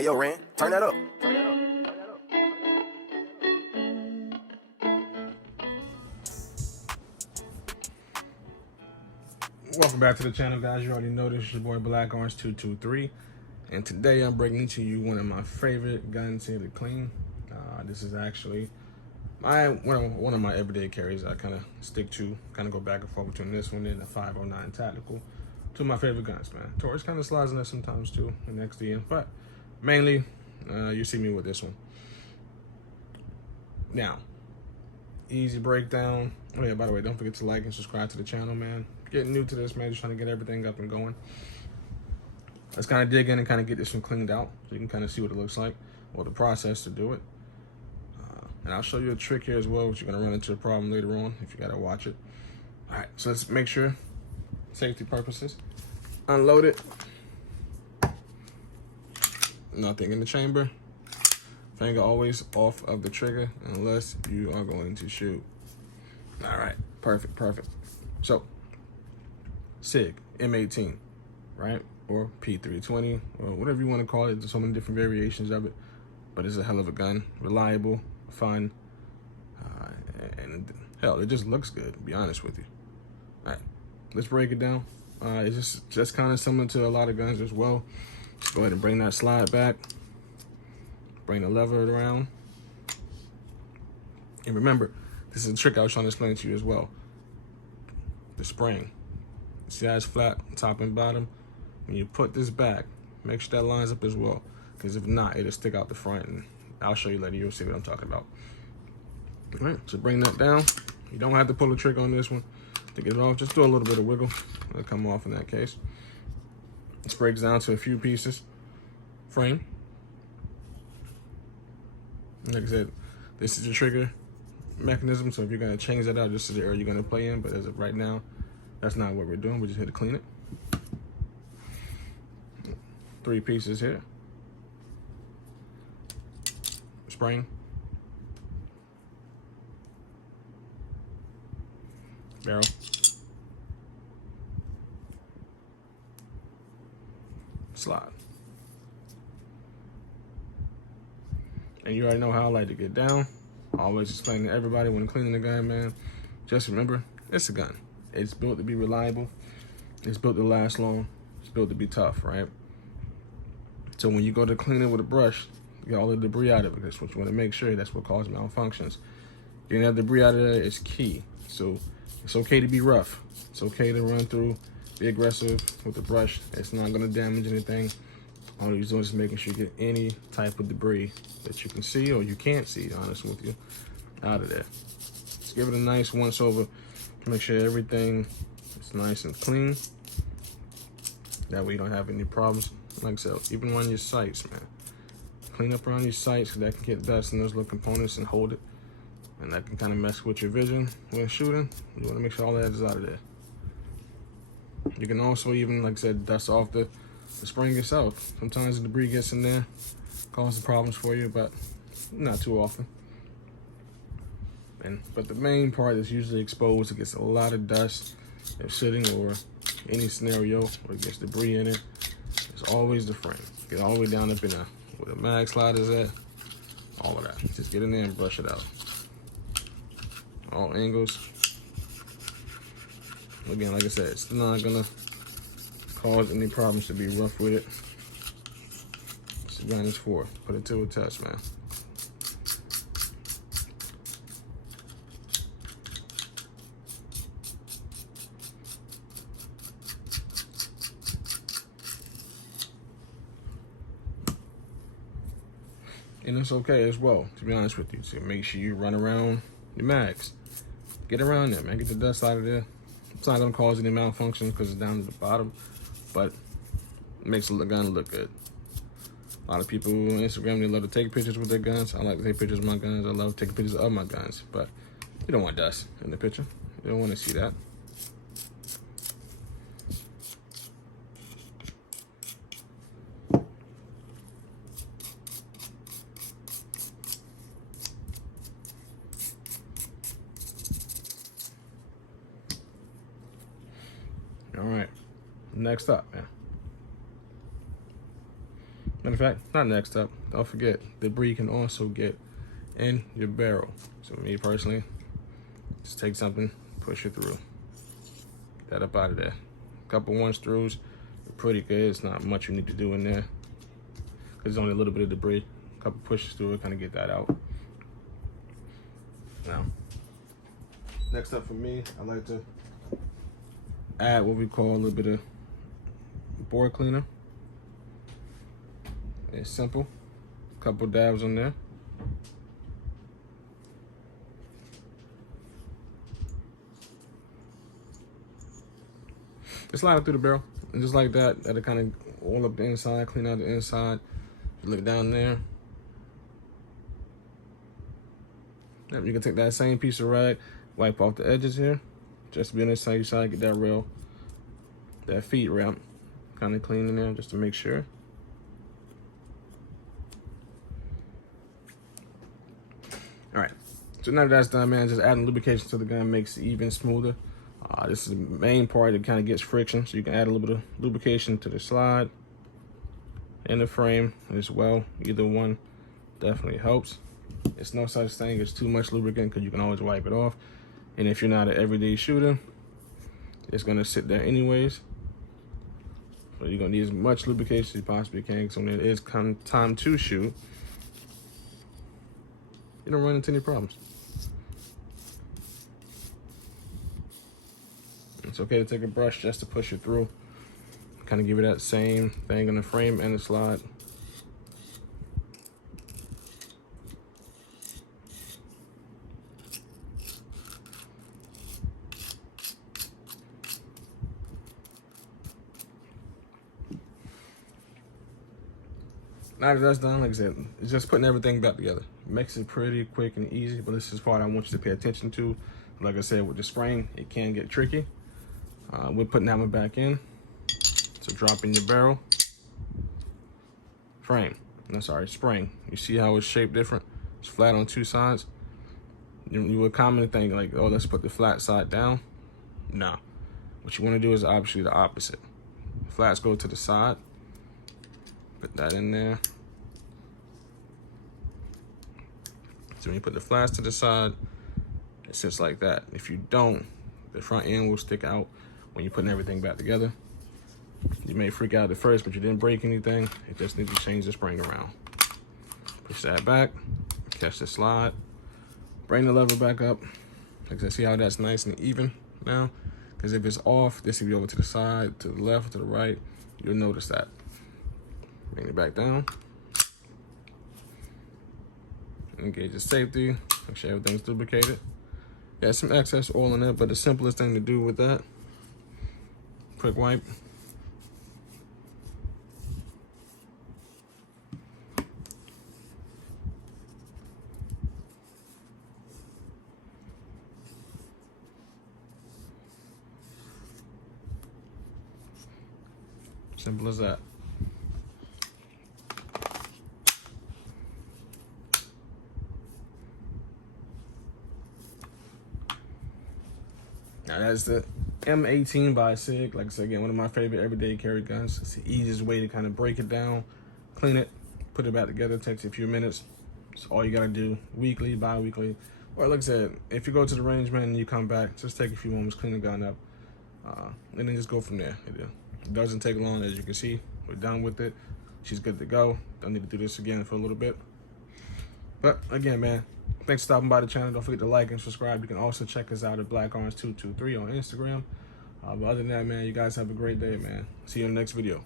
Hey, yo, Ran, turn that up. Welcome back to the channel, guys. You already know this is your boy Black Orange 223, and today I'm bringing to you one of my favorite guns here to clean. This is actually one of my everyday carries. I kind of stick to, go back and forth between this one and the 509 Tactical. Two of my favorite guns, man. Taurus kind of slides in there sometimes too, the XDM, but mainly you see me with this one. Now, easy breakdown. Oh yeah, by the way, don't forget to like and subscribe to the channel, man. Getting new to this, man, just trying to get everything up and going. Let's kind of dig in and kind of get this one cleaned out so you can kind of see what it looks like or the process to do it. And I'll show you a trick here as well, which you're going to run into a problem later on if you got to watch it. All right, so let's make sure, safety purposes, unload it. Nothing in the chamber. Finger always off of the trigger unless you are going to shoot. All right, perfect. So, SIG, M18, right? Or p320, or whatever you want to call it. There's so many different variations of it, but it's a hell of a gun. Reliable, fun, and hell, it just looks good, to be honest with you. All right, let's break it down. It's just kind of similar to a lot of guns as well. Just go ahead and bring that slide back. Bring the lever around. And remember, this is a trick I was trying to explain to you as well. The spring. See how it's flat, top and bottom? When you put this back, make sure that lines up as well. Because if not, it'll stick out the front. And I'll show you later, you'll see what I'm talking about. All right, so bring that down. You don't have to pull the trigger on this one to get it off. Just do a little bit of wiggle. It'll come off in that case. This breaks down to a few pieces. Frame. Like I said, this is your trigger mechanism, so if you're going to change that out, this is the area you're going to play in, but as of right now, that's not what we're doing. We're just here to clean it. 3 pieces here. Spring. Barrel. Slide. And you already know how I like to get down. I always explain to everybody when cleaning the gun, man, just remember, it's a gun. It's built to be reliable. It's built to last long. It's built to be tough, right? So when you go to clean it with a brush, get all the debris out of it. That's what you want to make sure. That's what causes malfunctions. Getting that debris out of there is key. So it's okay to be rough. It's okay to run through, be aggressive with the brush. It's not going to damage anything. All you're doing is making sure you get any type of debris that you can see or you can't see, to be honest with you, out of there. Just give it a nice once over. Make sure everything is nice and clean. That way you don't have any problems. Like I said, even on your sights, man. Clean up around your sights, because that can get dust in those little components and hold it. And that can kind of mess with your vision when shooting. You want to make sure all that is out of there. You can also even, like I said, dust off the spring itself. Sometimes the debris gets in there, causes problems for you, but not too often. But the main part is usually exposed. It gets a lot of dust if sitting or any scenario where it gets debris in it. It's always the frame. Get all the way down up in there where the mag slide is at. All of that. Just get in there and brush it out. All angles. Again, like I said, it's not gonna cause any problems to be rough with it. It's the gun is for. Put it to a test, man. And it's okay as well, to be honest with you. So make sure you run around the mags. Get around there, man. Get the dust out of there. It's not gonna cause any malfunctions because it's down to the bottom, but it makes the gun look good. A lot of people on Instagram, they love to take pictures with their guns. I like to take pictures of my guns. I love taking pictures of my guns, but you don't want dust in the picture. You don't want to see that. All right, next up, man. Matter of fact, not next up. Don't forget, debris can also get in your barrel. So me personally, just take something, push it through. Get that up out of there. A couple 1-screws, pretty good. It's not much you need to do in there, because there's only a little bit of debris. A couple pushes through it, kind of get that out. Now, next up for me, I like to add what we call a little bit of bore cleaner. It's simple. A couple dabs on there. Just slide it through the barrel, and just like that, that'll kind of oil up the inside, clean out the inside. Look down there. Yep, you can take that same piece of rag, wipe off the edges here, just to be on this side, get that rail, that feed ramp, kind of clean in there, just to make sure. All right, so now that that's done, man, just adding lubrication to the gun makes it even smoother. This is the main part that kind of gets friction, so you can add a little bit of lubrication to the slide and the frame as well. Either one definitely helps. It's no such thing as too much lubricant, because you can always wipe it off. And if you're not an everyday shooter, it's gonna sit there anyways. So you're gonna need as much lubrication as you possibly can, because when it is time to shoot, you don't run into any problems. It's okay to take a brush just to push it through. Kind of give it that same thing on the frame and the slide. Now that that's done, like I said, it's just putting everything back together. It makes it pretty quick and easy, but this is part I want you to pay attention to. Like I said, with the spraying, it can get tricky. We're putting that one back in. So drop in your barrel. Frame. No, sorry, spring. You see how it's shaped different? It's flat on two sides. You would commonly think like, oh, let's put the flat side down. No. What you want to do is obviously the opposite. Flats go to the side. Put that in there. So when you put the flats to the side, it sits like that. If you don't, the front end will stick out when you're putting everything back together. You may freak out at first, but you didn't break anything. You just need to change the spring around. Push that back, catch the slide, bring the lever back up. Like I said, see how that's nice and even now? Because if it's off, this will be over to the side, to the left, to the right. You'll notice that. Bring it back down. Engage the safety. Make sure everything's lubricated. Got some excess oil in it, but the simplest thing to do with that, quick wipe. Simple as that. Now that's the M18 by SIG. Like I said, again, one of my favorite everyday carry guns. It's the easiest way to kind of break it down, clean it, put it back together. It takes a few minutes. It's all you gotta do, weekly, bi-weekly. Or like I said, if you go to the range, man, and you come back, just take a few moments, clean the gun up, and then just go from there. It doesn't take long, as you can see. We're done with it. She's good to go. Don't need to do this again for a little bit. But again, man, thanks for stopping by the channel. Don't forget to like and subscribe. You can also check us out at BlackOrange223 on Instagram. But other than that, man, you guys have a great day, man. See you in the next video.